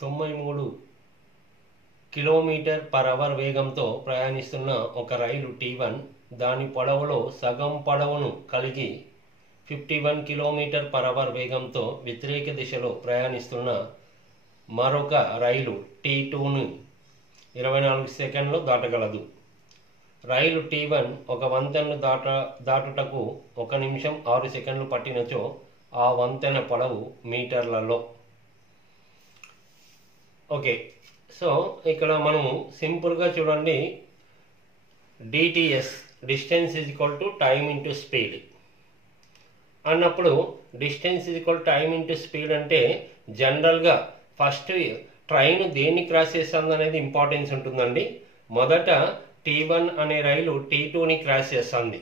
93 kilometre per hour వేగంతో ప్రయాణిస్తున్న ఒక రైలు T1 దాని పొడవులో సగం పొడవును కలిగి 51 కిలోమీటర్ పర్ అవర్ వేగంతో వ్యతిరేక దిశలో ప్రయాణిస్తున్న మరొక రైలు T2ను 24 సెకండ్లు దాటగలదు. రైలు T1 ఒక వంతెనను దాటుటకు 1 నిమిషం 6 సెకండ్లు పట్టినచో ఆ వంతెన పొడవు మీటర్లలో. ఓకే, సో ఇక్కడ మనము సింపుల్గా చూడండి, DTS distance is equal to time into speed అన్నప్పుడు distance is equal time into speed అంటే జనరల్గా ఫస్ట్ ట్రైన్ దేన్ని క్రాస్ చేస్తుంది అనేది ఇంపార్టెన్స్ ఉంటుందండి. మొదట T1 అనే రైలు T2ని క్రాస్ చేస్తుంది.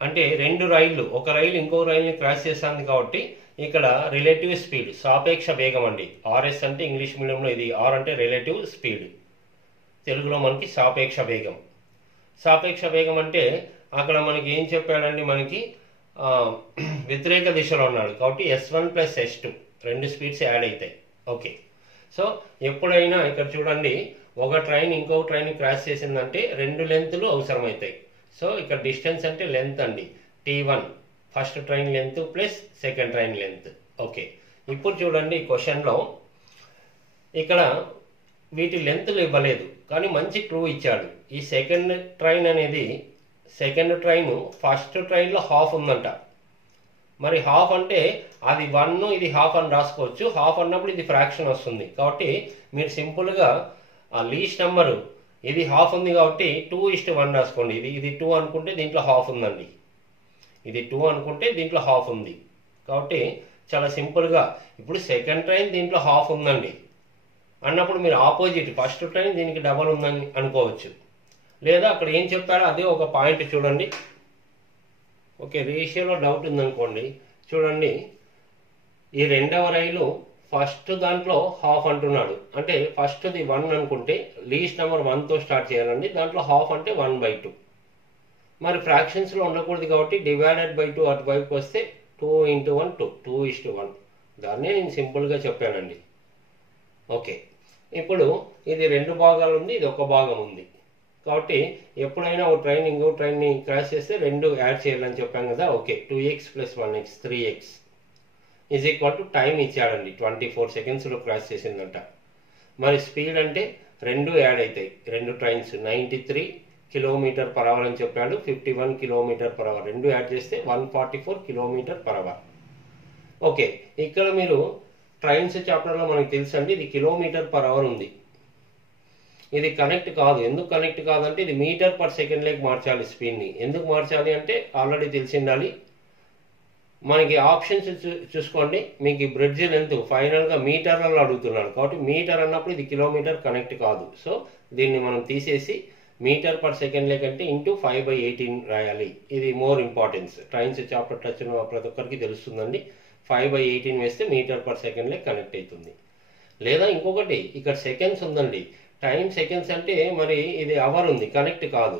అంటే రెండు రైళ్లు, ఒక రైలు ఇంకో రైలుని క్రాస్ చేస్తుంది కాబట్టి ఇక్కడ రిలేటివ్ స్పీడ్ సాపేక్ష వేగం అండి. ఆర్ఎస్ అంటే ఇంగ్లీష్ మీడియంలో ఇది ఆర్ అంటే రిలేటివ్ స్పీడ్, తెలుగులో మనకి సాపేక్ష వేగం. సాపేక్ష వేగం అంటే అక్కడ మనకి ఏం చెప్పాడండి, మనకి వ్యతిరేక దిశలో ఉన్నాడు కాబట్టి S1 + S2 రెండు స్పీడ్స్ యాడ్ అవుతాయి. ఓకే, సో ఎప్పుడైనా ఇక్కడ చూడండి, ఒక ట్రైన్ ఇంకో ట్రైన్ క్రాస్ చేసిందంటే రెండు లెంత్లు అవసరమవుతాయి. సో ఇక్కడ డిస్టెన్స్ అంటే లెంత్ అండి. T1 first train length plus second train length. Okay, ఇప్పుడు చూడండి ఈ క్వశ్చన్లో ఇక్కడ వీటి లెంత్లు ఇవ్వలేదు కానీ మంచి క్లూ ఇచ్చాడు. ఈ సెకండ్ ట్రైన్ అనేది సెకండ్ ట్రైన్ ఫస్ట్ ట్రైన్లో హాఫ్ ఉందంట. మరి హాఫ్ అంటే అది 1 ఇది హాఫ్ అని రాసుకోవచ్చు. హాఫ్ అన్నప్పుడు ఇది ఫ్రాక్షన్ వస్తుంది కాబట్టి మీరు సింపుల్గా ఆ లీస్ట్ నెంబరు ఇది హాఫ్ ఉంది కాబట్టి 2:1 రాసుకోండి. ఇది 2 అనుకుంటే దీంట్లో హాఫ్ ఉందండి. ఇది 2 అనుకుంటే దీంట్లో హాఫ్ ఉంది కాబట్టి చాలా సింపుల్గా ఇప్పుడు సెకండ్ ట్రైన్ దీంట్లో హాఫ్ ఉందండి అన్నప్పుడు మీరు ఆపోజిట్ ఫస్ట్ ట్రైన్ దీనికి డబల్ ఉందని అనుకోవచ్చు. లేదా అక్కడ ఏం చెప్తారో అదే ఒక పాయింట్ చూడండి. ఓకే, రేషియోలో డౌట్ ఉందనుకోండి, చూడండి ఈ రెండవ రైలు ఫస్ట్ దాంట్లో హాఫ్ అంటున్నాడు. అంటే ఫస్ట్ది 1 అనుకుంటే లీస్ట్ నెంబర్ 1తో స్టార్ట్ చేయాలండి. దాంట్లో హాఫ్ అంటే 1/2. మరి ఫ్రాక్షన్స్లో ఉండకూడదు కాబట్టి డివైడెడ్ బై 2 అటువైపుకి వస్తే 2 × 1 2:1. దాన్నే నేను సింపుల్గా చెప్పానండి. ఓకే, ఇప్పుడు ఇది 2 భాగాలు ఉంది, ఇది ఒక భాగం ఉంది కాబట్టి ఎప్పుడైనా ఒక ట్రైన్ ఇంకో ట్రైన్ని క్రాస్ చేస్తే 2 యాడ్ చేయాలని చెప్పాం కదా. Okay, 2x + 1x 3x is equal to time ఇచ్చాడండి. 24 సెకండ్స్లో క్రాస్ చేసిందంట. మరి స్పీడ్ అంటే 2 యాడ్ అవుతాయి, రెండు ట్రైన్స్ 93 కిలోమీటర్ పర్ అవర్ అని చెప్పాడు, 51 కిలోమీటర్ పర్ అవర్, రెండు యాడ్ చేస్తే 144 కిలోమీటర్ పర్ అవర్. ఓకే, ఇక్కడ మీరు ట్రైన్స్ చాప్టర్లో మనకు తెలుసండి ఇది కిలోమీటర్ పర్ అవర్ ఉంది. ఇది కనెక్ట్ కాదు. ఎందుకు కనెక్ట్ కాదంటే ఇది మీటర్ పర్ సెకండ్ లేక మార్చాలి స్పీడ్ని. ఎందుకు మార్చాలి అంటే ఆల్రెడీ తెలిసి ఉండాలి. మనకి ఆప్షన్స్ చూసుకోండి, మీకు బ్రిడ్జ్ లెంత్ ఫైనల్గా మీటర్లలో అడుగుతున్నాడు కాబట్టి మీటర్ అన్నప్పుడు ఇది కిలోమీటర్ కనెక్ట్ కాదు. సో దీన్ని మనం తీసేసి మీటర్ పర్ సెకండ్ లేకంటే ఇంటూ 5/18 రాయాలి. ఇది more importance. Trains chapter touch ప్రతి ఒక్కరికి తెలుస్తుందండి. 5/18 వేస్తే మీటర్ పర్ సెకండ్ లేక కనెక్ట్ అవుతుంది. లేదా ఇంకొకటి ఇక్కడ సెకండ్స్ ఉందండి. టైం సెకండ్స్ అంటే మరి ఇది అవర్ ఉంది, కనెక్ట్ కాదు.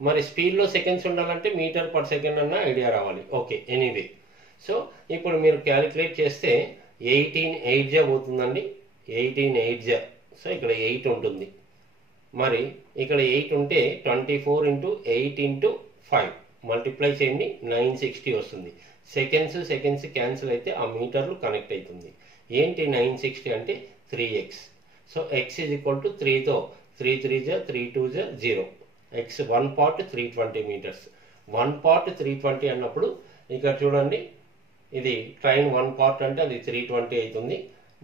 మరి స్పీడ్లో సెకండ్స్ ఉండాలంటే మీటర్ పర్ సెకండ్ అన్న ఐడియా రావాలి. ఓకే, ఎనీవే సో ఇప్పుడు మీరు క్యాలిక్యులేట్ చేస్తే 18/8 పోతుందండి. 18/8. సో ఇక్కడ 8 ఉంటుంది. మరి ఇక్కడ 8 ఉంటే 24 × 8 × 5 మల్టిప్లై చేయండి, 960 వస్తుంది. సెకండ్స్ క్యాన్సిల్ అయితే ఆ మీటర్లు కనెక్ట్ అవుతుంది. ఏంటి 960 అంటే 3x. So x is equal to 3తో 3 3 3 2 0. x 1 part 320 metres. 1 part 320 అన్నప్పుడు ఇక్కడ చూడండి ఇది ట్రైన్ 1 part అంటే అది 320 అవుతుంది.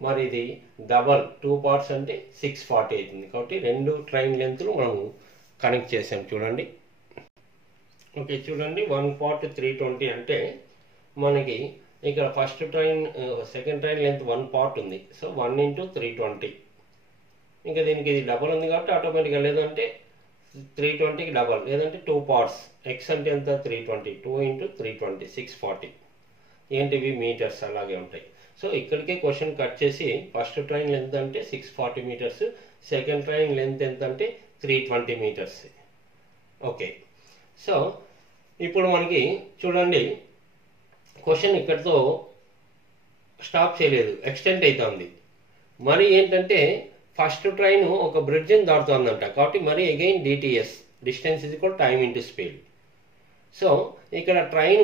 మరి ఇది డబల్ 2 parts అంటే 640 అవుతుంది. కాబట్టి రెండు ట్రైన్ లెంత్లు మనము కనెక్ట్ చేసాం చూడండి. ఓకే, చూడండి 1 part 320 అంటే మనకి ఇక్కడ first train second train length 1 part ఉంది. సో 1 × 320. ఇంకా దీనికి ఇది డబల్ ఉంది కాబట్టి ఆటోమేటిక్గా, లేదంటే 320కి డబల్, లేదంటే 2 parts. x అంటే ఎంత 320, 2 × 320 640. ఏంటివి మీటర్స్ అలాగే ఉంటాయి. సో ఇక్కడికే క్వశ్చన్ కట్ చేసి ఫస్ట్ ట్రైన్ లెంత్ అంటే 640 మీటర్స్, సెకండ్ ట్రైన్ లెంత్ ఎంత అంటే 320 మీటర్స్. ఓకే, సో ఇప్పుడు మనకి చూడండి క్వశ్చన్ ఇక్కడితో స్టాప్ చేయలేదు, ఎక్స్టెండ్ అవుతుంది. మరి ఏంటంటే ఫస్ట్ ట్రైన్ ఒక బ్రిడ్జిని దాటుతుందంట, కాబట్టి మరి again DTS, distance is equal time into speed. So ఇక్కడ ట్రైన్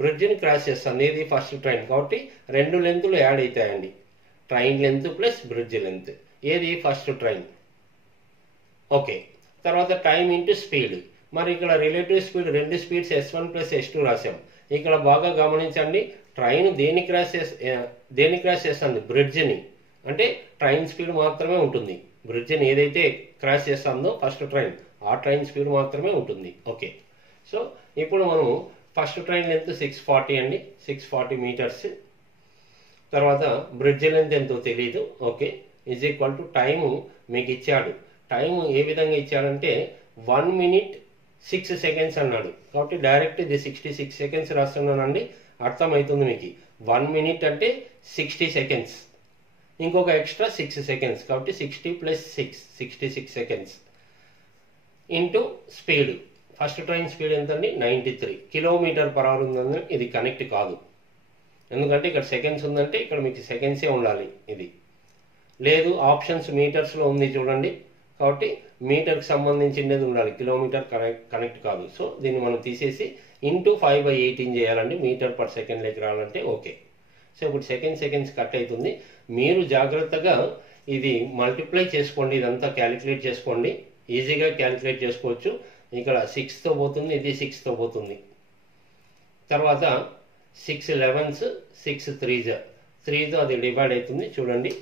బ్రిడ్జిని క్రాస్ చేస్తుంది, ఇది ఫస్ట్ ట్రైన్, కాబట్టి 2 లెంత్లు యాడ్ అవుతాయండి, train length plus bridge length, ఏది ఫస్ట్ ట్రైన్. ఓకే, తర్వాత టైం ఇంటూ స్పీడ్. మరి ఇక్కడ relative speed 2 speeds S1 plus S2 రాసాం. ఇక్కడ బాగా గమనించండి, ట్రైన్ దేని క్రాస్ చేస్తుంది, బ్రిడ్జిని, అంటే ట్రైన్ స్పీడ్ మాత్రమే ఉంటుంది, బ్రిడ్జిని ఏదైతే క్రాస్ చేస్తుందో ఫస్ట్ ట్రైన్ ఆ ట్రైన్ స్పీడ్ మాత్రమే ఉంటుంది. ఓకే, సో ఇప్పుడు మనం ఫస్ట్ ట్రైన్ లెంత్ 640 అండి, 640 మీటర్స్. తర్వాత బ్రిడ్జ్ లెంత్ ఎంతో తెలియదు. Okay, is equal to time మీకు ఇచ్చాడు. టైం ఏ విధంగా ఇచ్చాడంటే 1 minute 6 seconds అన్నాడు, కాబట్టి డైరెక్ట్ ఇది 66 seconds రాస్తున్నానండి, అర్థమవుతుంది మీకు. 1 minute అంటే 60 seconds, ఇంకొక ఎక్స్ట్రా 6 seconds, కాబట్టి 60 + 6 66 seconds into speed. First train speed ఎంతండి, 93 km/h ఉందని ఇది కనెక్ట్ కాదు, ఎందుకంటే ఇక్కడ సెకండ్స్ ఉందంటే ఇక్కడ మీకు సెకండ్సే ఉండాలి, ఇది లేదు. ఆప్షన్స్ మీటర్స్లో ఉంది చూడండి, కాబట్టి మీటర్కి సంబంధించినది ఉండాలి, కిలోమీటర్ కనెక్ట్ కాదు. సో దీన్ని మనం తీసేసి ఇంటూ 5/18 చేయాలండి, మీటర్/సెకండ్ లెక్క రావాలంటే. ఓకే, సో ఇప్పుడు సెకండ్స్ కట్ అవుతుంది. మీరు జాగ్రత్తగా ఇది మల్టిప్లై చేసుకోండి, ఇదంతా క్యాలిక్యులేట్ చేసుకోండి, ఈజీగా క్యాలిక్యులేట్ చేసుకోవచ్చు. ఇక్కడ 6తో పోతుంది, ఇది 6తో పోతుంది. తర్వాత 6 11s 6 3s 3తో అది డివైడ్ అవుతుంది చూడండి.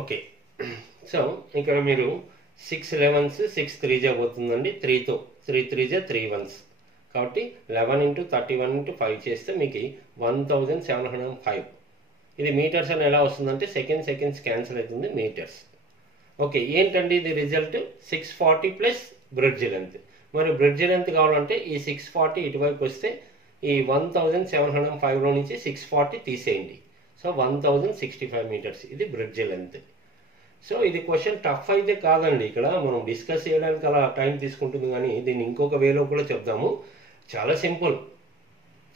ఓకే, సో ఇక్కడ మీరు 6 11s 6 3s పోతుందండి, 3తో 3 3s 3 1s, కాబట్టి 11 × 31 × 5 చేస్తే మీకు 1705. ఇది మీటర్స్ అని ఎలా వస్తుందంటే సెకండ్స్ క్యాన్సిల్ అవుతుంది, మీటర్స్. ఓకే, ఏంటండి ఇది రిజల్ట్ 640 ప్లస్ బ్రిడ్జ్ లెంత్. మరి బ్రిడ్జ్ లెంత్ కావాలంటే ఈ 640 ఇటువైపు వస్తే ఈ 1705లో నుంచి 640 తీసేయండి, సో 1065 మీటర్స్, ఇది బ్రిడ్జ్ లెంత్. సో ఇది క్వశ్చన్ టఫ్ అయితే కాదండి, ఇక్కడ మనం డిస్కస్ చేయడానికి అలా టైం తీసుకుంటుంది, కానీ దీన్ని ఇంకొక వేలో కూడా చెప్దాము. చాలా సింపుల్.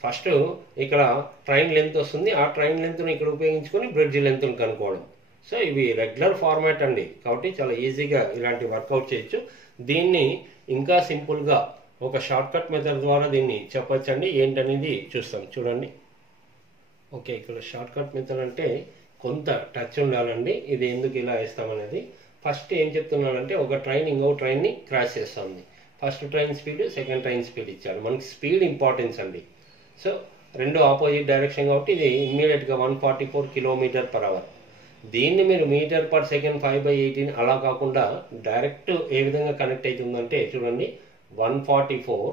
ఫస్ట్ ఇక్కడ ట్రైన్ లెంత్ వస్తుంది, ఆ ట్రైన్ లెంత్ను ఇక్కడ ఉపయోగించుకొని బ్రిడ్జ్ లెంత్ను కనుక్కోవడం. సో ఇవి రెగ్యులర్ ఫార్మాట్ అండి, కాబట్టి చాలా ఈజీగా ఇలాంటి వర్కౌట్ చేయొచ్చు. దీన్ని ఇంకా సింపుల్గా ఒక షార్ట్కట్ మెథడ్ ద్వారా దీన్ని చెప్పొచ్చండి, ఏంటనేది చూస్తాం చూడండి. ఓకే, ఇక్కడ షార్ట్కట్ మెథడ్ అంటే కొంత టచ్ ఉండాలండి, ఇది ఎందుకు ఇలా వేస్తామనేది. ఫస్ట్ ఏం చెప్తున్నాడంటే ఒక ట్రైన్ ఇంకో ట్రైన్ని క్రాస్ చేస్తుంది, first train speed second train speed ఇచ్చాడు, మనకి స్పీడ్ ఇంపార్టెన్స్ అండి. సో రెండు ఆపోజిట్ డైరెక్షన్ కాబట్టి ఇది ఇమ్మీడియట్గా 144 km/h. దీన్ని మీరు మీటర్/సెకండ్ 5/18 అలా కాకుండా డైరెక్ట్ ఏ విధంగా కనెక్ట్ అవుతుందంటే చూడండి, 144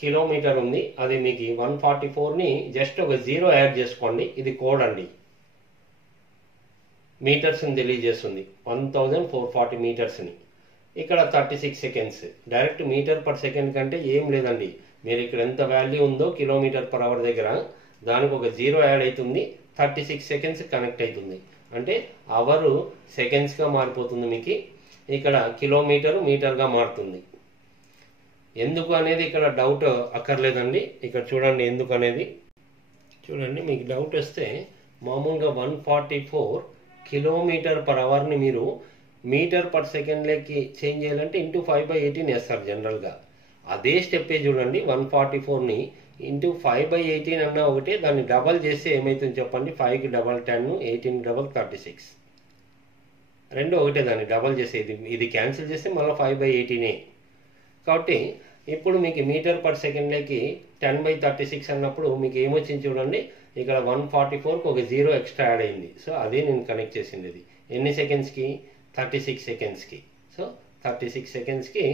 km ఉంది, అది మీకు 144ని జస్ట్ ఒక 0 యాడ్ చేసుకోండి, ఇది కోడ్ అండి, మీటర్స్ని తెలియజేస్తుంది, 1440 మీటర్స్ని. ఇక్కడ 36 seconds, డైరెక్ట్ మీటర్/సెకండ్ కంటే ఏం లేదండి, మీరు ఇక్కడ ఎంత వాల్యూ ఉందో km/h దగ్గర దానికి ఒక 0 యాడ్ అవుతుంది, 36 seconds కనెక్ట్ అవుతుంది, అంటే అవరు సెకండ్స్గా మారిపోతుంది మీకు. ఇక్కడ కిలోమీటరు మీటర్గా మారుతుంది. ఎందుకు అనేది ఇక్కడ డౌట్ అక్కర్లేదండి, ఇక్కడ చూడండి ఎందుకు అనేది. చూడండి, మీకు డౌట్ వస్తే మామూలుగా 144 km/hని మీరు మీటర్/సెకండ్లోకి చేంజ్ చేయాలంటే ఇంటూ 5/18 వేస్తారు జనరల్గా. అదే స్టెప్పే చూడండి, 144ని ఇంటూ 5/18 అన్నా ఒకటే, దాన్ని డబల్ చేస్తే ఏమవుతుంది చెప్పండి, 5కి డబల్ 10, 18కి డబల్ 36, రెండు ఒకటే, దాన్ని డబల్ చేసేది, ఇది క్యాన్సిల్ చేస్తే మళ్ళీ 5/18. కాబట్టి ఇప్పుడు మీకు మీటర్/సెకండ్లోకి 10/36 అన్నప్పుడు మీకు ఏమొచ్చింది చూడండి, ఇక్కడ 144కి ఒక 0 ఎక్స్ట్రా యాడ్ అయింది. సో అదే నేను కనెక్ట్ చేసింది. ఇది ఎన్ని సెకండ్స్కి, 36 secondsకి. సో 36 secondsకి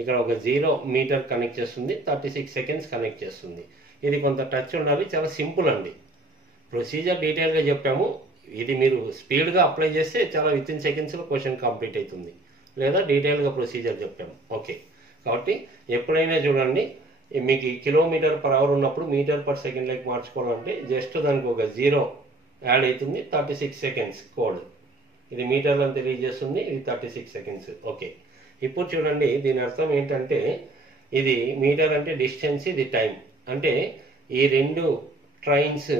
ఇక్కడ ఒక 0 మీటర్ కనెక్ట్ చేస్తుంది, 36 seconds కనెక్ట్ చేస్తుంది. ఇది కొంత టచ్ ఉండాలి, చాలా సింపుల్ అండి. ప్రొసీజర్ డీటెయిల్గా చెప్పాము, ఇది మీరు స్పీడ్గా అప్లై చేస్తే చాలా వితిన్ సెకండ్స్లో క్వశ్చన్ కంప్లీట్ అవుతుంది, లేదా డీటెయిల్గా ప్రొసీజర్ చెప్పాము. ఓకే, కాబట్టి ఎప్పుడైనా చూడండి, మీకు km/h ఉన్నప్పుడు మీటర్/సెకండ్లోకి మార్చుకోవాలంటే జస్ట్ దానికి ఒక 0 యాడ్ అవుతుంది, 36 seconds కోడ్. ఇది మీటర్లను తెలియజేస్తుంది, ఇది 36 seconds. ఓకే, ఇప్పుడు చూడండి దీని అర్థం ఏంటంటే, ఇది మీటర్ అంటే డిస్టెన్స్, ఇది టైం. అంటే ఈ రెండు ట్రైన్స్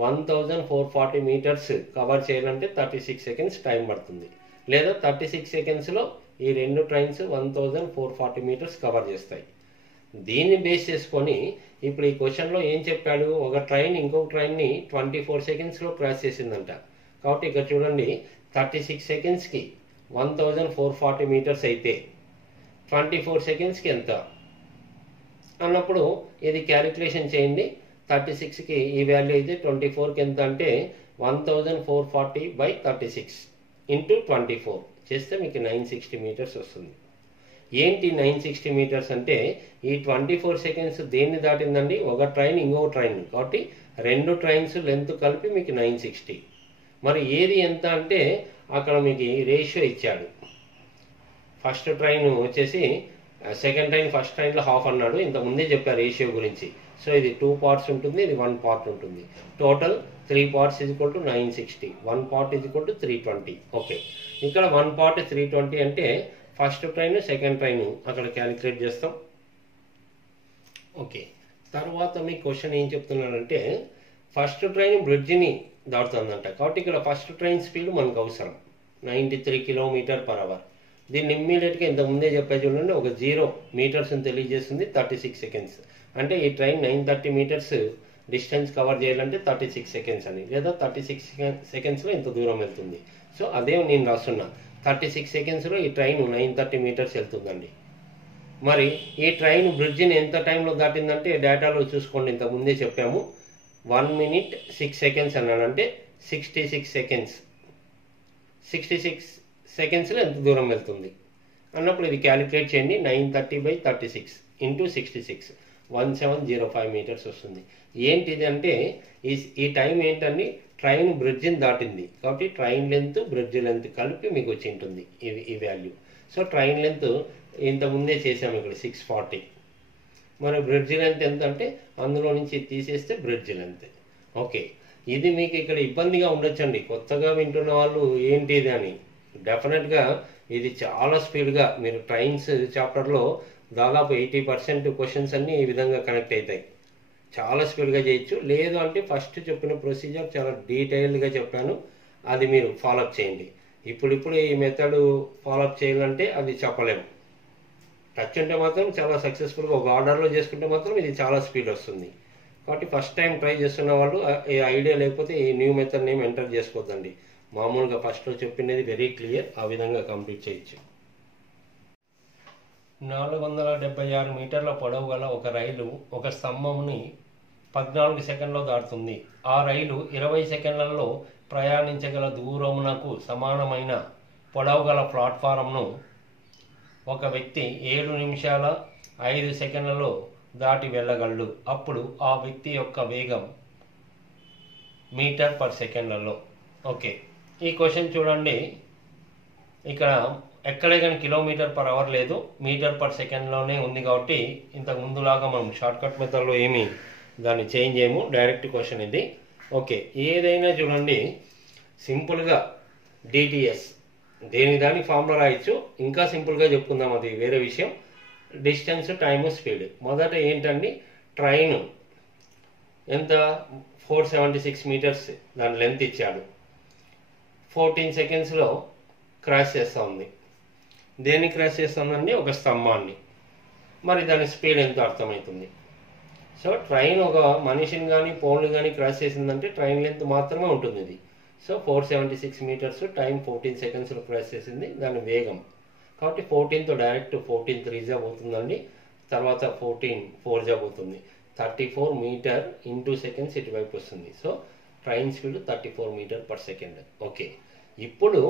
1440 మీటర్స్ కవర్ చేయాలంటే 36 సెకండ్స్ టైం పడుతుంది. లేదా 36 సెకండ్స్లో ఈ రెండు ట్రైన్స్ 1440 మీటర్స్ కవర్ చేస్తాయి. దీన్ని బేస్ చేసుకొని ఇప్పుడు ఈ క్వశ్చన్లో ఏం చెప్పాడు, ఒక ట్రైన్ ఇంకొక ట్రైన్ని 24 సెకండ్స్లో క్రాస్ చేసిందంట. కాబట్టి ఇక్కడ చూడండి 36 సెకండ్స్కి 1440 మీటర్స్ అయితే 24 సెకండ్స్కి ఎంత అన్నప్పుడు ఇది క్యాలిక్యులేషన్ చేయండి. 36కి ఈ వాల్యూ అయితే 24కి ఎంత అంటే 1440/36 ఇంటూ 24 చేస్తే మీకు 960 మీటర్స్ వస్తుంది. ఏంటి 960 మీటర్స్ అంటే ఈ 24 సెకండ్స్ దేన్ని దాటిందండి, ఒక ట్రైన్ ఇంకొక ట్రైన్, కాబట్టి రెండు ట్రైన్స్ లెంత్ కలిపి మీకు 960. మరి ఏది ఎంత అంటే అక్కడ మీకు రేషియో ఇచ్చాడు. ఫస్ట్ ట్రైన్ వచ్చేసి సెకండ్ ట్రైన్ ఫస్ట్ ట్రైన్లో హాఫ్ అన్నాడు, ఇంత ముందే చెప్పారు రేషియో గురించి. సో ఇది 2 పార్ట్స్ ఉంటుంది, ఇది 1 పార్ట్ ఉంటుంది. Total 3 parts = 960, 1 part = 320. ఓకే, ఇక్కడ 1 పార్ట్ 320 అంటే ఫస్ట్ ట్రైన్ సెకండ్ ట్రైన్ అక్కడ క్యాలిక్యులేట్ చేస్తాం. ఓకే, తర్వాత మీ క్వశ్చన్ ఏం చెప్తున్నాడంటే ఫస్ట్ ట్రైన్ బ్రిడ్జిని దాటుతుందంట. కాబట్టి ఇక్కడ ఫస్ట్ ట్రైన్ స్పీడ్ మనకు అవసరం 93 km/h. దీన్ని ఇమ్మీడియట్గా ఇంతకుముందే చెప్పే చూడండి, ఒక 0 మీటర్స్ తెలియజేస్తుంది 36 సెకండ్స్. అంటే ఈ ట్రైన్ 930 మీటర్స్ డిస్టెన్స్ కవర్ చేయాలంటే 36 సెకండ్స్ అని, లేదా 36 సెకండ్స్లో ఇంత దూరం వెళ్తుంది. సో అదే నేను రాస్తున్నా, 36 సెకండ్స్లో ఈ ట్రైన్ 930 మీటర్స్ వెళ్తుందండి. మరి ఈ ట్రైన్ బ్రిడ్జిని ఎంత టైంలో దాటిందంటే డేటాలో చూసుకోండి, ఇంత ముందే చెప్పాము 1 minute 6 seconds అన్నాడు. అంటే 66 సెకండ్స్, 66 సెకండ్స్లో ఎంత దూరం వెళ్తుంది అన్నప్పుడు ఇది క్యాలిక్యులేట్ చేయండి. 930/36 ఇంటూ 66 1705 మీటర్స్ వస్తుంది. ఏంటిది అంటే ఈ టైం ఏంటండి, ట్రైన్ బ్రిడ్జిని దాటింది కాబట్టి ట్రైన్ లెంత్ బ్రిడ్జ్ లెంత్ కలిపి మీకు వచ్చి ఉంటుంది ఈ వాల్యూ. సో ట్రైన్ లెంత్ ఇంత ముందే చేసాము ఇక్కడ 640. మరి బ్రిడ్జ్ లెంత్ ఎంత అంటే అందులో నుంచి తీసేస్తే బ్రిడ్జ్ లెంత్. ఓకే, ఇది మీకు ఇక్కడ ఇబ్బందిగా ఉండొచ్చండి, కొత్తగా వింటున్న వాళ్ళు ఏంటి ఇది అని. డెఫినెట్గా ఇది చాలా స్పీడ్గా మీరు ట్రైన్స్ చాప్టర్లో దాదాపు 80% క్వశ్చన్స్ అన్నీ ఈ విధంగా కనెక్ట్ అవుతాయి. చాలా స్పీడ్గా చేయొచ్చు. లేదు అంటే ఫస్ట్ చెప్పిన ప్రొసీజర్ చాలా డీటెయిల్డ్గా చెప్పాను, అది మీరు ఫాలోఅప్ చేయండి. ఇప్పుడు ఈ మెథడ్ ఫాలోఅప్ చేయాలంటే అది చెప్పలేము. టచ్ ఉంటే మాత్రం చాలా సక్సెస్ఫుల్గా ఒక ఆర్డర్లో చేసుకుంటే మాత్రం ఇది చాలా స్పీడ్ వస్తుంది. కాబట్టి ఫస్ట్ టైం ట్రై చేస్తున్న వాళ్ళు ఈ ఐడియా లేకపోతే ఈ న్యూ మెథడ్ నేమ్ ఎంటర్ చేసుకోవద్దండి. మామూలుగా ఫస్ట్లో చెప్పినది వెరీ క్లియర్, ఆ విధంగా కంప్లీట్ చేయొచ్చు. 476 మీటర్ల పొడవు గల ఒక రైలు ఒక స్తంభంని 14 సెకండ్లో దాటుతుంది. ఆ రైలు 20 సెకండ్లలో ప్రయాణించగల దూరమునకు సమానమైన పొడవు గల ప్లాట్ఫారంను ఒక వ్యక్తి 7 నిమిషాల 5 సెకండ్లలో దాటి వెళ్ళగలడు. అప్పుడు ఆ వ్యక్తి యొక్క వేగం మీటర్/సెకండ్లలో. ఓకే, ఈ క్వశ్చన్ చూడండి, ఇక్కడ ఎక్కడే కానీ km/h లేదు, మీటర్/సెకండ్లోనే ఉంది. కాబట్టి ఇంతకు ముందులాగా మనం షార్ట్కట్ మెథడ్లో ఏమి దాన్ని చేంజ్ చేయము, డైరెక్ట్ క్వశ్చన్ ఇది. ఓకే, ఏదైనా చూడండి సింపుల్గా డిటిఎస్ దాని ఫార్ములా రాయొచ్చు, ఇంకా సింపుల్గా చెప్పుకుందాం, అది వేరే విషయం. Distance, time, speed. మొదట ఏంటండి, ట్రైన్ ఎంత 476 మీటర్స్ దాని లెంత్ ఇచ్చాడు, 14 సెకండ్స్లో క్రాస్ చేస్తూ ఉంది. దేన్ని క్రాస్ చేస్తుందండి, ఒక స్తంభాన్ని. మరి దాని స్పీడ్ ఎంతో అర్థమవుతుంది. సో ట్రైన్ ఒక మనిషిని కానీ పోల్ని కానీ క్రాస్ చేసిందంటే ట్రైన్ లెంత్ మాత్రమే ఉంటుంది ఇది. సో 476 మీటర్స్, టైం 14 సెకండ్స్లో క్రాస్ చేసింది, దాని వేగం. కాబట్టి 14తో డైరెక్ట్ 14 3 అవుతుందండి, తర్వాత 14 4 అవుతుంది. 34 మీటర్ ఇంటూ సెకండ్స్ ఇటువైపు వస్తుంది. So train speed 34 మీటర్/సెకండ్. ఓకే, ఇప్పుడు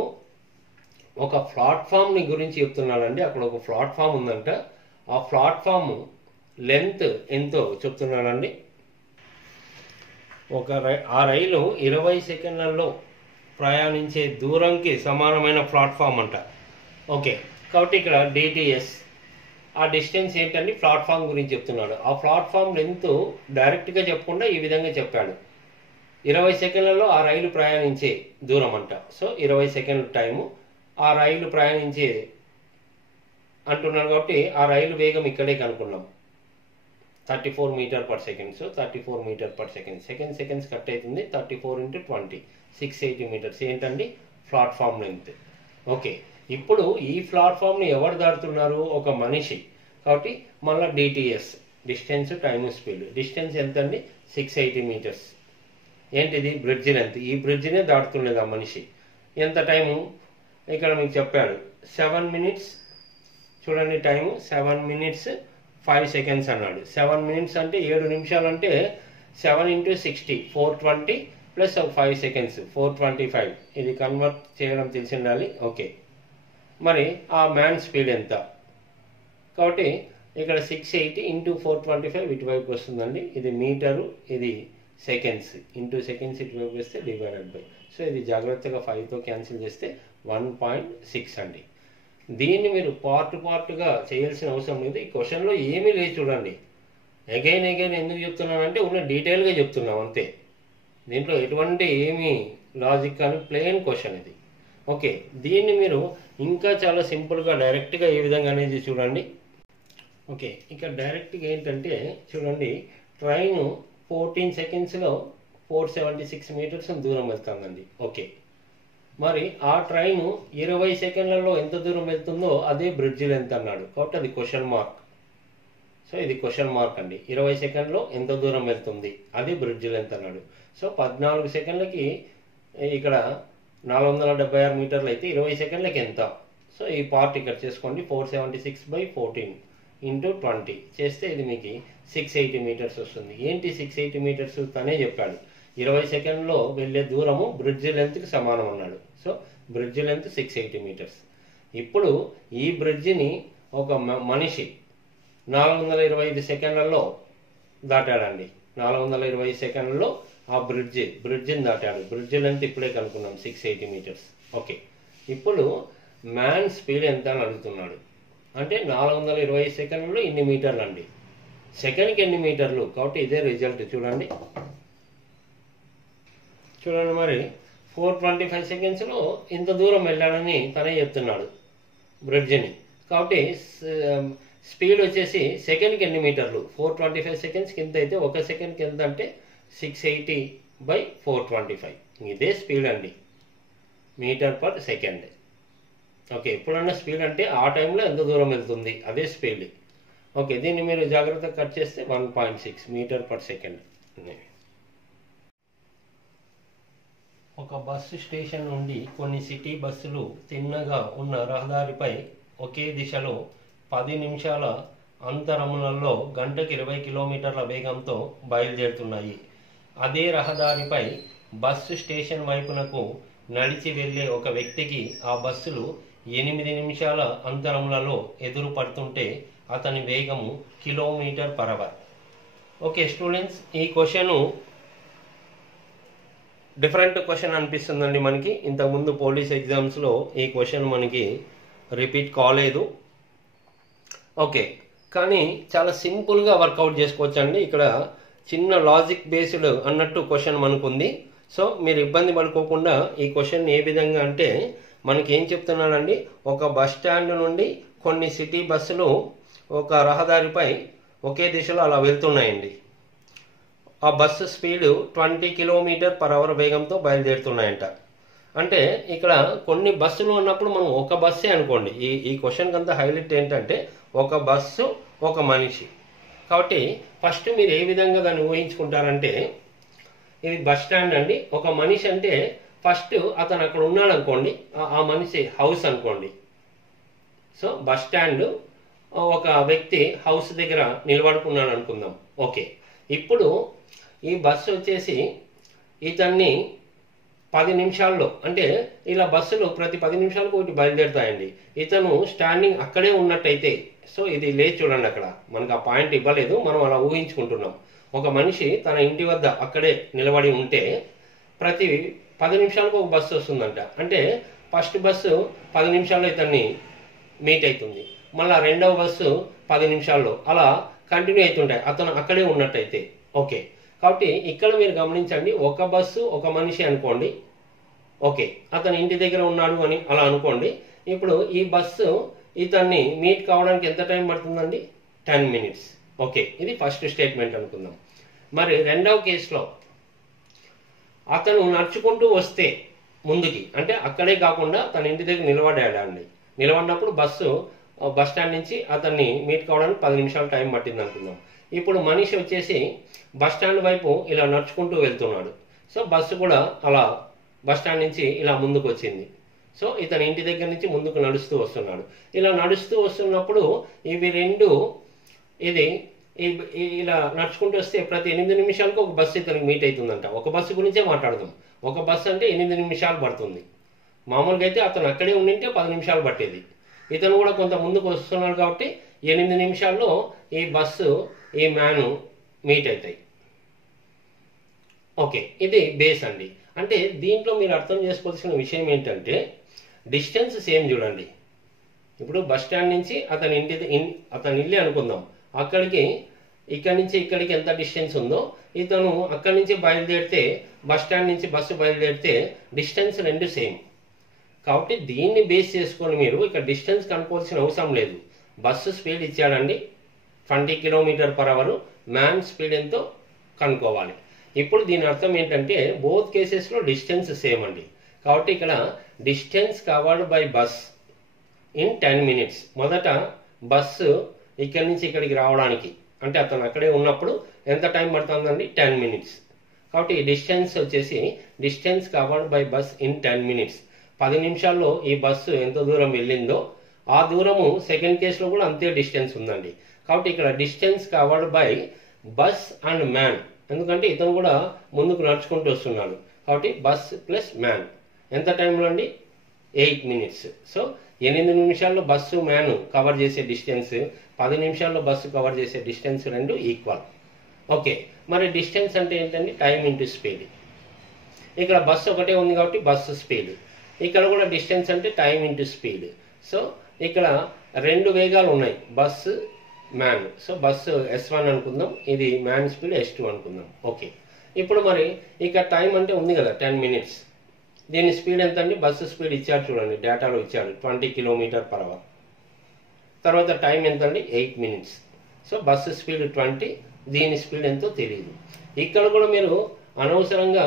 ఒక ప్లాట్ఫామ్ని గురించి చెప్తున్నాడండి. అక్కడ ఒక ప్లాట్ఫామ్ ఉందంట, ఆ ప్లాట్ఫామ్ లెంత్ ఎంతో చెప్తున్నాడండి. ఆ రైలు 20 సెకండ్లలో ప్రయాణించే దూరంకి సమానమైన ప్లాట్ఫామ్ అంట. ఓకే, కాబట్టి ఇక్కడ డిటిఎస్ ఆ డిస్టెన్స్ ఏంటండి, ప్లాట్ఫామ్ గురించి చెప్తున్నాడు. ఆ ప్లాట్ఫామ్ లెంత్ డైరెక్ట్గా చెప్పకుండా ఈ విధంగా చెప్పాడు, 20 సెకండ్లలో ఆ రైలు ప్రయాణించే దూరం అంట. సో 20 సెకండ్ల టైము ఆ రైలు ప్రయాణించే అంటున్నాడు. కాబట్టి ఆ రైలు వేగం ఇక్కడే కనుక్కున్నాం, 34 metre per second. So 34 metre per second, seconds cut అవుతుంది. 34 × 20 680 మీటర్స్ ఏంటండి ప్లాట్ఫామ్ లెంత్. ఓకే, ఇప్పుడు ఈ ప్లాట్ఫామ్ని ఎవరు దాటుతున్నారు? ఒక మనిషి. కాబట్టి మళ్ళీ DTS, distance time speed. Distance ఎంత అండి? 680 మీటర్స్. ఏంటిది? Bridge length. ఈ బ్రిడ్జినే దాటుతున్నది ఆ మనిషి. ఎంత టైము ఇక్కడ మీకు చెప్పాడు, 7 మినిట్స్. చూడండి టైము 7 మినిట్స్ 5 సెకండ్స్ అన్నాడు. 7 మినిట్స్ అంటే 7 నిమిషాలు అంటే 7 × 60 420 ప్లస్ 5 సెకండ్స్ 425. ఇది కన్వర్ట్ చేయడం తెలిసి ఉండాలి. ఓకే, మరి ఆ మ్యాన్ స్పీడ్ ఎంత? కాబట్టి ఇక్కడ 680 × 425 ఇటువైపు వస్తుందండి. ఇది మీటరు, ఇది సెకండ్స్. ఇంటూ సెకండ్స్ ఇటువైపు వస్తే డివైడెడ్ బై. సో ఇది జాగ్రత్తగా 5తో క్యాన్సిల్ చేస్తే 1.6 అండి. దీన్ని మీరు పార్ట్గా చేయాల్సిన అవసరం లేదు. ఈ క్వశ్చన్లో ఏమీ లేదు చూడండి. అగైన్ ఎందుకు చెప్తున్నానంటే ఉన్న డీటెయిల్గా చెప్తున్నాం అంతే. దీంట్లో ఎటువంటి ఏమీ లాజిక్ కానీ ప్లెయిన్ క్వశ్చన్ ఇది. ఓకే, దీన్ని మీరు ఇంకా చాలా సింపుల్గా డైరెక్ట్గా ఏ విధంగా అనేది చూడండి. ఓకే, ఇక్కడ డైరెక్ట్గా ఏంటంటే చూడండి, ట్రైన్ 14 సెకండ్స్లో 476 మీటర్స్ దూరం వెళ్తుందండి. ఓకే, మరి ఆ ట్రైన్ 20 సెకండ్లలో ఎంత దూరం వెళ్తుందో అదే బ్రిడ్జ్ లెంత్ అన్నాడు. కాబట్టి అది క్వశ్చన్ మార్క్. సో ఇది క్వశ్చన్ మార్క్ అండి. 20 సెకండ్లో ఎంత దూరం వెళ్తుంది, అది బ్రిడ్జ్ లెంత్ అన్నాడు. సో 14 సెకండ్లకి ఇక్కడ 476 మీటర్లు అయితే 20 సెకండ్లకి ఎంత? సో ఈ పార్ట్ ఇక్కడ చేసుకోండి. 476/14 × 20 చేస్తే ఇది మీకు 680 మీటర్స్ వస్తుంది. ఏంటి 680 మీటర్స్? తనే చెప్పాడు 20 సెకండ్లో వెళ్ళే దూరము బ్రిడ్జ్ లెంత్కి సమానం అన్నాడు. So bridge length 680 metres. ఇప్పుడు ఈ బ్రిడ్జిని ఒక మనిషి 425 సెకండ్లలో దాటాడండి. 420 సెకండ్లలో ఆ బ్రిడ్జిని దాటాడు. బ్రిడ్జ్ లెంత్ ఇప్పుడే కనుక్కున్నాం 680 మీటర్స్. ఓకే, ఇప్పుడు మ్యాన్ స్పీడ్ ఎంత అని అడుగుతున్నాడు. అంటే 420 సెకండ్లలో ఇన్ని మీటర్లు అండి. సెకండ్కి ఎన్ని మీటర్లు? కాబట్టి ఇదే రిజల్ట్. చూడండి మరి 425 సెకండ్స్లో ఇంత దూరం వెళ్ళాడని తనే చెప్తున్నాడు బ్రిడ్జిని. కాబట్టి స్పీడ్ వచ్చేసి సెకండ్కి ఎన్ని మీటర్లు? 425 సెకండ్స్కి ఎంత అయితే 1 సెకండ్కి ఎంత అంటే 680/425. ఇదే స్పీడ్ అండి, మీటర్ పర్ సెకండ్. ఓకే, ఎప్పుడన్నా స్పీడ్ అంటే ఆ టైంలో ఎంత దూరం వెళ్తుంది అదే స్పీడ్. ఓకే, దీన్ని మీరు జాగ్రత్తగా కట్ చేస్తే 1.6 మీటర్ పర్ సెకండ్. ఒక బస్సు స్టేషన్ నుండి కొన్ని సిటీ బస్సులు తిన్నగా ఉన్న రహదారిపై ఒకే దిశలో 10 నిమిషాల అంతరములలో గంటకి 20 కిలోమీటర్ల వేగంతో బయలుదేరుతున్నాయి. అదే రహదారిపై బస్సు స్టేషన్ వైపునకు నడిచి వెళ్ళే ఒక వ్యక్తికి ఆ బస్సులు 8 నిమిషాల అంతరములలో ఎదురు పడుతుంటే అతని వేగము km/h. ఓకే స్టూడెంట్స్, ఈ క్వశ్చన్ డిఫరెంట్ క్వశ్చన్ అనిపిస్తుందండి మనకి. ఇంతకుముందు పోలీస్ ఎగ్జామ్స్లో ఈ క్వశ్చన్ మనకి రిపీట్ కాలేదు. ఓకే, కానీ చాలా సింపుల్గా వర్కౌట్ చేసుకోవచ్చండి. ఇక్కడ చిన్న లాజిక్ బేస్డ్ అన్నట్టు క్వశ్చన్ మనకుంది. సో మీరు ఇబ్బంది పడుకోకుండా ఈ క్వశ్చన్ ఏ విధంగా అంటే మనకి ఏం చెప్తున్నాడండి, ఒక బస్ స్టాండ్ నుండి కొన్ని సిటీ బస్సులు ఒక రహదారిపై ఒకే దిశలో అలా వెళ్తున్నాయండి. ఆ బస్సు స్పీడ్ 20 km/h వేగంతో బయలుదేరుతున్నాయంట. అంటే ఇక్కడ కొన్ని బస్సులు ఉన్నప్పుడు మనం ఒక బస్సే అనుకోండి. ఈ క్వశ్చన్కి అంతా హైలైట్ ఏంటంటే ఒక బస్సు ఒక మనిషి. కాబట్టి ఫస్ట్ మీరు ఏ విధంగా దాన్ని ఊహించుకుంటారంటే, ఇది బస్ స్టాండ్ అండి. ఒక మనిషి అంటే ఫస్ట్ అతను అక్కడ ఉన్నాడు అనుకోండి, ఆ మనిషి హౌస్ అనుకోండి. సో బస్ స్టాండ్ ఒక వ్యక్తి హౌస్ దగ్గర నిలబడుకున్నాడు అనుకుందాం. ఓకే, ఇప్పుడు ఈ బస్సు వచ్చేసి ఇతన్ని 10 నిమిషాల్లో, అంటే ఇలా బస్సులు ప్రతి 10 నిమిషాలకు ఒకటి బయలుదేరుతాయండి. ఇతను స్టాండింగ్ అక్కడే ఉన్నట్టయితే, సో ఇది లేదు చూడండి, అక్కడ మనకు ఆ పాయింట్ ఇవ్వలేదు, మనం అలా ఊహించుకుంటున్నాం. ఒక మనిషి తన ఇంటి వద్ద అక్కడే నిలబడి ఉంటే ప్రతి 10 నిమిషాలకు ఒక బస్సు వస్తుందంట. అంటే ఫస్ట్ బస్సు 10 నిమిషాల్లో ఇతన్ని మీట్ అవుతుంది, మళ్ళీ రెండవ బస్సు 10 నిమిషాల్లో, అలా కంటిన్యూ అవుతుంటాయి అతను అక్కడే ఉన్నట్టయితే. ఓకే, కాబట్టి ఇక్కడ మీరు గమనించండి, ఒక బస్సు ఒక మనిషి అనుకోండి. ఓకే, అతను ఇంటి దగ్గర ఉన్నాడు అని అలా అనుకోండి. ఇప్పుడు ఈ బస్సు ఇతన్ని మీట్ కావడానికి ఎంత టైం పడుతుందండి? 10 మినిట్స్. ఓకే, ఇది ఫస్ట్ స్టేట్మెంట్ అనుకుందాం. మరి రెండవ కేసులో అతను నడుచుకుంటూ వస్తే ముందుకి, అంటే అక్కడే కాకుండా తన ఇంటి దగ్గర నిలబడ్డాడండి. నిలబడినప్పుడు బస్ స్టాండ్ నుంచి అతన్ని మీట్ కావడానికి 10 నిమిషాలు టైం పట్టింది అనుకుందాం. ఇప్పుడు మనిషి వచ్చేసి బస్ స్టాండ్ వైపు ఇలా నడుచుకుంటూ వెళ్తున్నాడు. సో బస్సు కూడా అలా బస్ స్టాండ్ నుంచి ఇలా ముందుకు వచ్చింది. సో ఇతని ఇంటి దగ్గర నుంచి ముందుకు నడుస్తూ వస్తున్నాడు. ఇలా నడుస్తూ వస్తున్నప్పుడు ఇవి రెండు ఇలా నడుచుకుంటూ వస్తే ప్రతి 8 నిమిషాలకు ఒక బస్సు ఇతనికి మీట్ అవుతుందంట. ఒక బస్సు గురించే మాట్లాడదాం. ఒక బస్సు అంటే 8 నిమిషాలు పడుతుంది. మామూలుగా అయితే అతను అక్కడే ఉండింటే 10 నిమిషాలు పట్టేది. ఇతను కూడా కొంత ముందుకు వస్తున్నాడు కాబట్టి 8 నిమిషాల్లో ఈ బస్సు ఈ మ్యాను మీట్ అవుతాయి. ఓకే, ఇది బేస్ అండి. అంటే దీంట్లో మీరు అర్థం చేసుకోవాల్సిన విషయం ఏంటంటే డిస్టెన్స్ సేమ్ చూడండి. ఇప్పుడు బస్ స్టాండ్ నుంచి అతని ఇల్లు అనుకుందాం. ఇక్కడి నుంచి ఇక్కడికి ఎంత డిస్టెన్స్ ఉందో, ఇతను అక్కడి నుంచి బయలుదేరితే బస్ స్టాండ్ నుంచి బస్సు బయలుదేరితే డిస్టెన్స్ రెండు సేమ్. కాబట్టి దీన్ని బేస్ చేసుకొని మీరు ఇక్కడ డిస్టెన్స్ కనుక్కోవాల్సిన అవసరం లేదు. బస్సు స్పీడ్ ఇచ్చాడండి 20 km/h, మ్యాన్ స్పీడ్ ఎంతో కనుక్కోవాలి. ఇప్పుడు దీని అర్థం ఏంటంటే బోత్ కేసెస్లో డిస్టెన్స్ సేమ్ అండి. కాబట్టి ఇక్కడ distance covered by bus in 10 minutes. మొదట బస్సు ఇక్కడి నుంచి ఇక్కడికి రావడానికి, అంటే అతను అక్కడే ఉన్నప్పుడు ఎంత టైం పడుతుందండి? 10 minutes. కాబట్టి డిస్టెన్స్ వచ్చేసి distance covered by bus in 10 minutes. 10 నిమిషాల్లో ఈ బస్సు ఎంత దూరం వెళ్ళిందో ఆ దూరము సెకండ్ కేసులో కూడా అంతే డిస్టెన్స్ ఉందండి. కాబట్టి ఇక్కడ distance covered by bus and man, ఎందుకంటే ఇతను కూడా ముందుకు నడుచుకుంటూ వస్తున్నాడు. కాబట్టి బస్ ప్లస్ మ్యాన్ ఎంత టైంలో అండి? 8 minutes. సో 8 నిమిషాల్లో బస్సు మ్యాన్ కవర్ చేసే డిస్టెన్స్, 10 నిమిషాల్లో బస్సు కవర్ చేసే డిస్టెన్స్ రెండు ఈక్వల్. ఓకే, మరి డిస్టెన్స్ అంటే ఏంటండి? Time into speed. ఇక్కడ బస్సు ఒకటే ఉంది కాబట్టి బస్సు స్పీడ్, ఇక్కడ కూడా డిస్టెన్స్ అంటే టైం ఇంటూ స్పీడ్. సో ఇక్కడ రెండు వేగాలు ఉన్నాయి, bus man. So bus S1 అనుకుందాం, ఇది మ్యాన్ స్పీడ్ S2 అనుకుందాం. ఓకే, ఇప్పుడు మరి ఇక్కడ టైం అంటే ఉంది కదా 10 minutes. దీని స్పీడ్ ఎంత అండి? బస్సు స్పీడ్ ఇచ్చాడు చూడండి, డేటాలో ఇచ్చాడు 20 km/h. తర్వాత టైం ఎంత అండి? 8 minutes. సో బస్సు స్పీడ్ 20, దీని స్పీడ్ ఎంతో తెలియదు. ఇక్కడ కూడా మీరు అనవసరంగా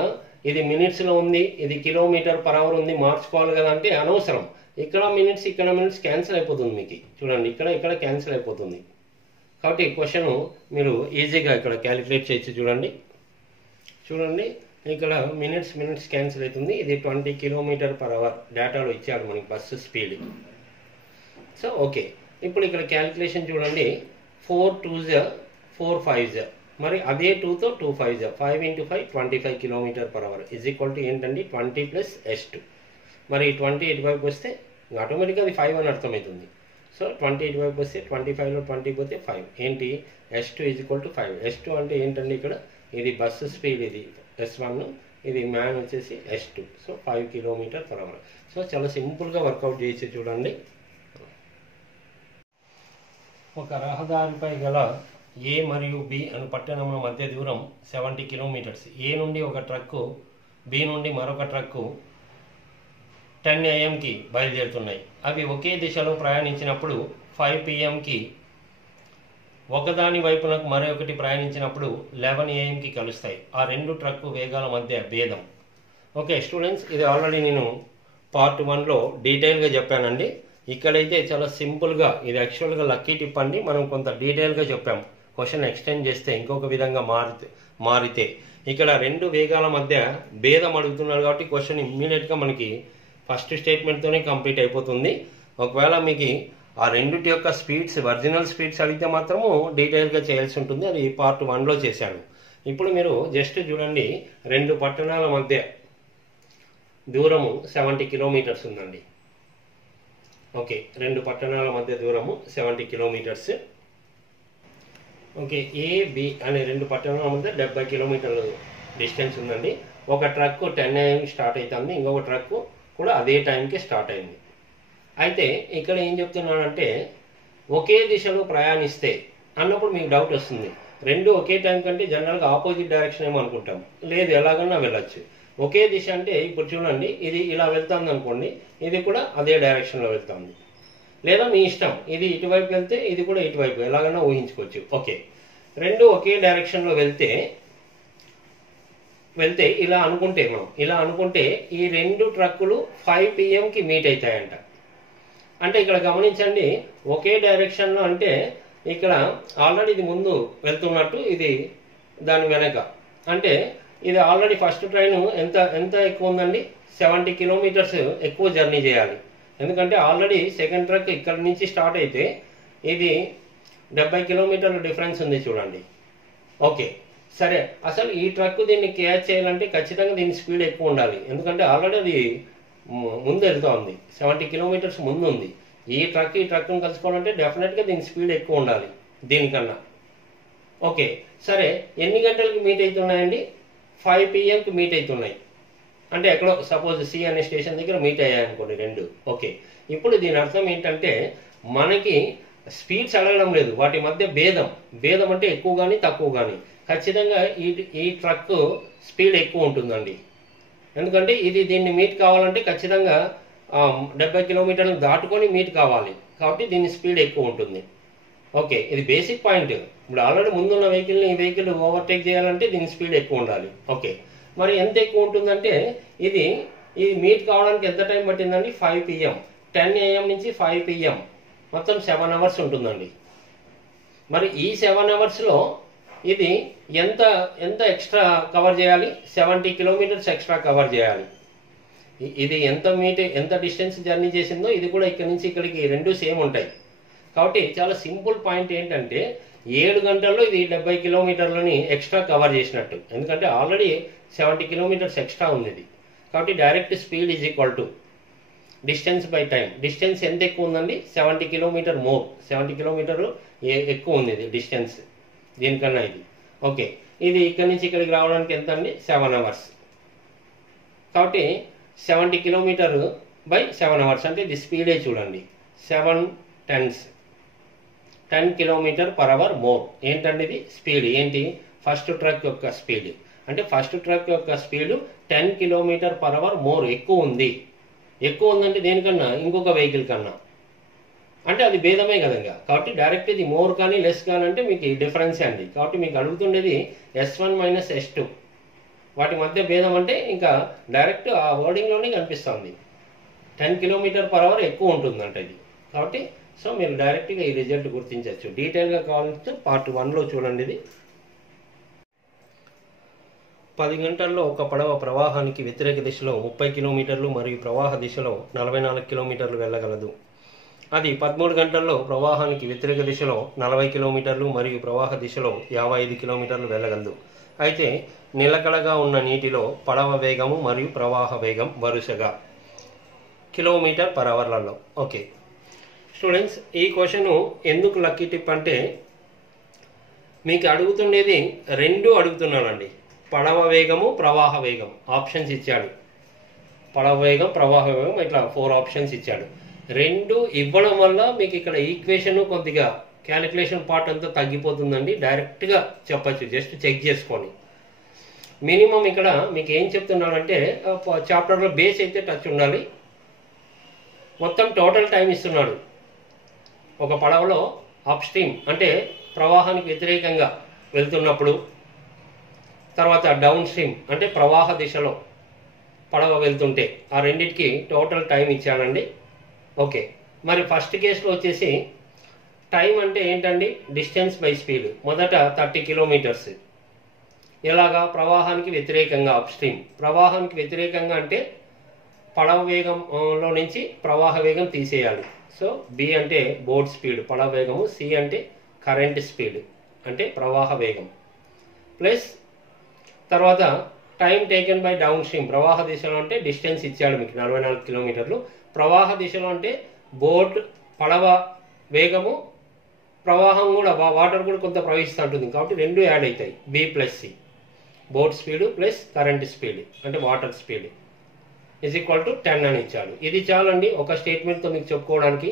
ఇది మినిట్స్లో ఉంది, ఇది km/h ఉంది, మార్చుకోవాలి కదా అంటే అనవసరం. ఇక్కడ మినిట్స్ క్యాన్సిల్ అయిపోతుంది మీకు. చూడండి, ఇక్కడ క్యాన్సిల్ అయిపోతుంది. కాబట్టి క్వశ్చన్ మీరు ఈజీగా ఇక్కడ క్యాలిక్యులేట్ చేయొచ్చు. చూడండి ఇక్కడ మినిట్స్ క్యాన్సిల్ అవుతుంది. ఇది 20 km/h డేటాలో ఇచ్చాడు మనకి బస్సు స్పీడ్. సో ఓకే, ఇప్పుడు ఇక్కడ క్యాలిక్యులేషన్ చూడండి. 4 2s 4 5s, మరి అదే 2తో 2 5s, 5 × 5 25 km/h is equal to ఏంటండి? 20 + S2. మరి 20 ఇటువైపు వస్తే ఆటోమేటిక్గా అది 5 అని అర్థమవుతుంది. సో 20 ఇటువైపు వస్తే 25లో 20 పోతే 5 ఏంటి? S2 is equal to 5. S2 అంటే ఏంటండి? ఇక్కడ ఇది బస్సు స్పీడ్, ఇది S1, ఇది మ్యాన్ వచ్చేసి S2. So 5 km/h. సో చాలా సింపుల్గా వర్కౌట్ చేయొచ్చు. చూడండి, ఒక రహదారిపై గల A మరియు B అను పట్టణముల మధ్య దూరం 70 kilometers. A నుండి ఒక ట్రక్కు, B నుండి మరొక ట్రక్కు 10 AM బయలుదేరుతున్నాయి. అవి ఒకే దిశలో ప్రయాణించినప్పుడు 5 PM ఒకదాని వైపునకు మరొకటి ప్రయాణించినప్పుడు 11 AM కలుస్తాయి. ఆ రెండు ట్రక్కు వేగాల మధ్య భేదం. ఓకే స్టూడెంట్స్, ఇది ఆల్రెడీ నేను పార్ట్ 1లో డీటెయిల్గా చెప్పానండి. ఇక్కడైతే చాలా సింపుల్గా, ఇది యాక్చువల్గా లక్కీ టిప్ అండి. మనం కొంత డీటెయిల్గా చెప్పాము. క్వశ్చన్ ఎక్స్టెండ్ చేస్తే ఇంకొక విధంగా మారితే ఇక్కడ రెండు వేగాల మధ్య భేదం అడుగుతున్నారు కాబట్టి క్వశ్చన్ ఇమ్మీడియట్గా మనకి ఫస్ట్ స్టేట్మెంట్తోనే కంప్లీట్ అయిపోతుంది. ఒకవేళ మీకు ఆ రెండిటి యొక్క స్పీడ్స్, ఒరిజినల్ స్పీడ్స్ అడిగితే మాత్రము డీటెయిల్గా చేయాల్సి ఉంటుంది. అది పార్ట్ 1లో చేశాను. ఇప్పుడు మీరు జస్ట్ చూడండి, రెండు పట్టణాల మధ్య దూరము 70 kilometers ఉందండి. ఓకే, రెండు పట్టణాల మధ్య దూరము 70 kilometers. ఓకే, AB అనే రెండు పట్టణాల మధ్య 70 kilometers డిస్టెన్స్ ఉందండి. ఒక ట్రక్ 10 AM స్టార్ట్ అవుతుంది, ఇంకొక ట్రక్ కూడా అదే టైంకి స్టార్ట్ అయింది. అయితే ఇక్కడ ఏం చెప్తున్నానంటే ఒకే దిశలో ప్రయాణిస్తే అన్నప్పుడు మీకు డౌట్ వస్తుంది. రెండు ఒకే టైం కంటే జనరల్గా ఆపోజిట్ డైరెక్షన్ ఏమో అనుకుంటాం. లేదు, ఎలాగన్నా వెళ్ళొచ్చు. ఒకే దిశ అంటే ఇప్పుడు చూడండి, ఇది ఇలా వెళ్తుంది అనుకోండి, ఇది కూడా అదే డైరెక్షన్లో వెళ్తుంది. లేదా మీ ఇష్టం, ఇది ఇటువైపు వెళ్తే ఇది కూడా ఇటువైపు, ఎలాగన్నా ఊహించుకోవచ్చు. ఓకే, రెండు ఒకే డైరెక్షన్లో వెళ్తే ఇలా అనుకుంటే ఈ రెండు ట్రక్కులు 5 PM మీట్ అవుతాయంట. అంటే ఇక్కడ గమనించండి, ఒకే డైరెక్షన్లో అంటే ఇక్కడ ఆల్రెడీ ఇది ముందు వెళ్తున్నట్టు, ఇది దాని వెనక. అంటే ఇది ఆల్రెడీ ఫస్ట్ ట్రైన్ ఎంత ఎక్కువ ఉందండి, 70 కిలోమీటర్స్ ఎక్కువ జర్నీ చేయాలి. ఎందుకంటే ఆల్రెడీ సెకండ్ ట్రక్ ఇక్కడ నుంచి స్టార్ట్ అయితే ఇది 70 కిలోమీటర్ల డిఫరెన్స్ ఉంది చూడండి. ఓకే, సరే. అసలు ఈ ట్రక్ దీన్ని క్యాచ్ చేయాలంటే ఖచ్చితంగా దీని స్పీడ్ ఎక్కువ ఉండాలి. ఎందుకంటే ఆల్రెడీ అది ముందు వెళ్తూ ఉంది, 70 కిలోమీటర్స్ ముందు ఉంది. ఈ ట్రక్ను కలుసుకోవాలంటే డెఫినెట్గా దీని స్పీడ్ ఎక్కువ ఉండాలి దీనికన్నా. ఓకే, సరే. ఎన్ని గంటలకు మీట్ అవుతున్నాయండి? 5 PM మీట్ అవుతున్నాయి. అంటే ఎక్కడో సపోజ్ సి అనే స్టేషన్ దగ్గర మీట్ అయ్యాయి అనుకోండి రెండు. ఓకే, ఇప్పుడు దీని అర్థం ఏంటంటే మనకి స్పీడ్స్ అడగడం లేదు, వాటి మధ్య భేదం అంటే ఎక్కువ కానీ తక్కువ కానీ. ఖచ్చితంగా ఈ ట్రక్ స్పీడ్ ఎక్కువ ఉంటుందండి. ఎందుకంటే ఇది దీన్ని మీట్ కావాలంటే ఖచ్చితంగా 70 కిలోమీటర్లు దాటుకొని మీట్ కావాలి, కాబట్టి దీని స్పీడ్ ఎక్కువ ఉంటుంది. ఓకే, ఇది బేసిక్ పాయింట్. ఇప్పుడు ఆల్రెడీ ముందున్న వెహికల్ని ఈ వెహికల్ ఓవర్టేక్ చేయాలంటే దీని స్పీడ్ ఎక్కువ ఉండాలి. ఓకే, మరి ఎంత ఎక్కువ ఉంటుందంటే ఇది మీట్ కావడానికి ఎంత టైం పట్టిందండి? 5 PM, 10 AM నుంచి 5 PM, మొత్తం 7 అవర్స్ ఉంటుందండి. మరి ఈ 7 అవర్స్లో ఇది ఎంత ఎక్స్ట్రా కవర్ చేయాలి? 70 కిలోమీటర్స్ ఎక్స్ట్రా కవర్ చేయాలి. ఇది ఎంత డిస్టెన్స్ జర్నీ చేసిందో ఇది కూడా ఇక్కడ నుంచి ఇక్కడికి రెండు సేమ్ ఉంటాయి. కాబట్టి చాలా సింపుల్ పాయింట్ ఏంటంటే 7 గంటల్లో ఇది 70 కిలోమీటర్లని ఎక్స్ట్రా కవర్ చేసినట్టు. ఎందుకంటే ఆల్రెడీ 70 కిలోమీటర్స్ ఎక్స్ట్రా ఉంది ఇది. కాబట్టి direct speed is equal to distance by time. Distance ఎంత ఎక్కువ ఉందండి? 70 కిలోమీటర్ మోర్, 70 కిలోమీటర్ ఎక్కువ ఉంది ఇది డిస్టెన్స్ దీనికన్నా ఇది. ఓకే, ఇది ఇక్కడ నుంచి ఇక్కడికి రావడానికి ఎంత అండి? 7 అవర్స్. కాబట్టి 70 కిలోమీటర్ బై 7 అవర్స్ అంటే ఇది స్పీడే చూడండి, 7 10s, 10 km/h మోర్. ఏంటండి ఇది స్పీడ్? ఏంటి? ఫస్ట్ ట్రక్ యొక్క స్పీడ్. అంటే ఫస్ట్ ట్రక్ యొక్క స్పీడ్ 10 km/h మోర్ ఎక్కువ ఉందంటే దేనికన్నా? ఇంకొక వెహికల్ కన్నా. అంటే అది భేదమే కదంగా. కాబట్టి డైరెక్ట్ ఇది మోర్ కానీ లెస్ కానీ అంటే మీకు డిఫరెన్స్ అండి. కాబట్టి మీకు అడుగుతుండేది S1 - S2, వాటి మధ్య భేదం అంటే ఇంకా డైరెక్ట్ ఆ వర్డింగ్లోనే కనిపిస్తుంది. 10 km/h ఎక్కువ ఉంటుందంట ఇది. కాబట్టి సో మీరు డైరెక్ట్గా ఈ రిజల్ట్ గుర్తించవచ్చు. డీటెయిల్గా కావాలంటే పార్ట్ 1లో చూడండి. ఇది 10 గంటల్లో ఒక పడవ ప్రవాహానికి వ్యతిరేక దిశలో 30 కిలోమీటర్లు మరియు ప్రవాహ దిశలో 44 కిలోమీటర్లు వెళ్ళగలదు. అది 13 గంటల్లో ప్రవాహానికి వ్యతిరేక దిశలో 40 కిలోమీటర్లు మరియు ప్రవాహ దిశలో 55 కిలోమీటర్లు వెళ్ళగలదు. అయితే నిలకడగా ఉన్న నీటిలో పడవ వేగము మరియు ప్రవాహ వేగం వరుసగా km/hలలో. ఓకే స్టూడెంట్స్, ఈ క్వశ్చన్ ఎందుకు లక్కీ టిప్ అంటే మీకు అడుగుతుండేది రెండు అడుగుతున్నానండి, పడవ వేగము ప్రవాహ వేగం. ఆప్షన్స్ ఇచ్చాడు, పడవ వేగం ప్రవాహ వేగం, ఇట్లా 4 ఆప్షన్స్ ఇచ్చాడు. రెండు ఇవ్వడం వల్ల మీకు ఇక్కడ ఈక్వేషన్ కొద్దిగా క్యాలిక్యులేషన్ పార్ట్ అంతా తగ్గిపోతుందండి. డైరెక్ట్గా చెప్పచ్చు, జస్ట్ చెక్ చేసుకొని. మినిమం ఇక్కడ మీకు ఏం చెప్తున్నాడంటే చాప్టర్లో బేస్ అయితే టచ్ ఉండాలి. మొత్తం టోటల్ టైం ఇస్తున్నాడు. ఒక పడవలో అప్ స్ట్రీమ్ అంటే ప్రవాహానికి వ్యతిరేకంగా వెళ్తున్నప్పుడు, తర్వాత డౌన్ స్ట్రీమ్ అంటే ప్రవాహ దిశలో పడవ వెళ్తుంటే, ఆ రెండింటికి టోటల్ టైం ఇచ్చానండి. ఓకే, మరి ఫస్ట్ కేసులో వచ్చేసి టైం అంటే ఏంటండి? Distance by speed. మొదట 30 కిలోమీటర్స్. ఎలాగా? ప్రవాహానికి వ్యతిరేకంగా అప్ స్ట్రీమ్. ప్రవాహానికి వ్యతిరేకంగా అంటే పడవ వేగంలో నుంచి ప్రవాహ వేగం తీసేయాలి. సో బి అంటే బోట్ స్పీడ్, పడవ వేగము. సి అంటే కరెంట్ స్పీడ్ అంటే ప్రవాహ వేగం. ప్లస్ తర్వాత time taken by down stream. ప్రవాహ దిశలో అంటే డిస్టెన్స్ ఇచ్చాడు మీకు 44 కిలోమీటర్లు. ప్రవాహ దిశలో అంటే బోట్ పడవ వేగము, ప్రవాహం కూడా వాటర్ కూడా కొంత ప్రవహిస్తూ ఉంటుంది. కాబట్టి రెండు యాడ్ అవుతాయి, B plus C. Boat speed plus current speed అంటే water speed is equal to 10 అని ఇచ్చాడు. ఇది చాలండి ఒక స్టేట్మెంట్తో మీకు చెప్పుకోవడానికి.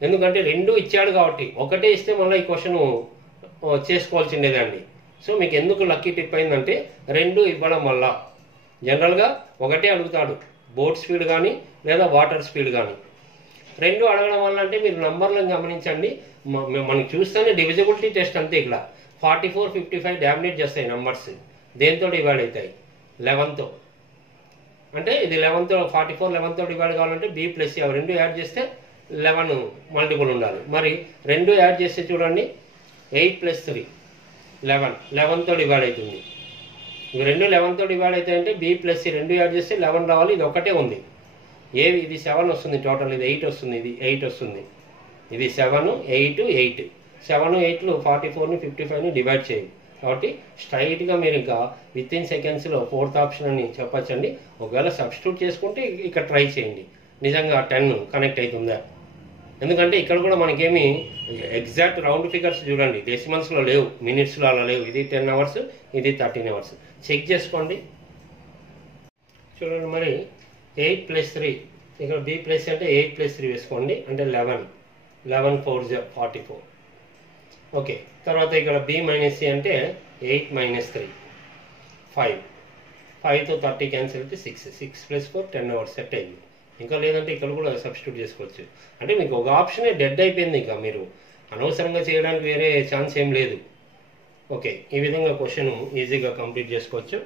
ఎందుకంటే రెండు ఇచ్చాడు కాబట్టి, ఒకటే ఇస్తే మళ్ళీ ఈ క్వశ్చన్ చేసుకోవాల్సిందేదండి. సో మీకు ఎందుకు లక్కీ టిప్ అయిందంటే రెండు ఇవ్వడం వల్ల. జనరల్గా ఒకటే అడుగుతాడు, బోట్ స్పీడ్ కానీ లేదా వాటర్ స్పీడ్ కానీ. రెండు అడగడం వల్ల అంటే మీరు నంబర్లను గమనించండి. మనకి చూస్తేనే డివిజిబిలిటీ టెస్ట్ అంతే. ఇక్కడ 44, 55 డామినేట్ చేస్తాయి నెంబర్స్. దేంతో డివైడ్ అవుతాయి? 11తో. అంటే ఇది 11తో 44 11తో డివైడ్ కావాలంటే బి ప్లస్ సి అవి రెండు యాడ్ చేస్తే 11 మల్టిపుల్ ఉండాలి. మరి రెండు యాడ్ చేస్తే చూడండి 8 + 3 11తో డివైడ్ అవుతుంది. ఇవి రెండు 11తో డివైడ్ అవుతాయంటే బి ప్లస్ సి రెండు యాడ్ చేస్తే 11 రావాలి. ఇది ఒకటే ఉంది. ఇది 7 వస్తుంది టోటల్, ఇది 8 వస్తుంది, ఇది 8 వస్తుంది. ఇది 7 8 8 7 8లు 44ని 55ని డివైడ్ చేయండి. కాబట్టి స్ట్రైట్గా మీరు ఇంకా విత్ ఇన్ సెకండ్స్లో 4th ఆప్షన్ అని చెప్పచ్చండి. ఒకవేళ సబ్స్టిట్యూట్ చేసుకుంటే ఇక్కడ ట్రై చేయండి నిజంగా 10 కనెక్ట్ అవుతుందా. ఎందుకంటే ఇక్కడ కూడా మనకేమి ఎగ్జాక్ట్ రౌండ్ ఫిగర్స్ చూడండి, డెసిమల్స్లో లేవు, మినిట్స్లో అలా లేవు. ఇది 10 అవర్స్, ఇది 13 అవర్స్. చెక్ చేసుకోండి చూడండి. మరి 8 + 3 ఇక్కడ బి ప్లస్ అంటే 8 + 3 వేసుకోండి అంటే 11 4 44. ఓకే, తర్వాత ఇక్కడ బి మైనస్ సి అంటే 8 - 3 5 5తో 30 క్యాన్సిల్ అయితే 6 + 4 10 అవర్స్ సెట్ అయింది. ఇంకా లేదంటే ఇక్కడ కూడా సబ్స్టిట్యూట్ చేసుకోవచ్చు. అంటే మీకు ఒక ఆప్షనే డెడ్ అయిపోయింది, ఇంకా మీరు అనవసరంగా చేయడానికి వేరే ఛాన్స్ ఏం లేదు. ఓకే, ఈ విధంగా క్వశ్చన్ ఈజీగా కంప్లీట్ చేసుకోవచ్చు.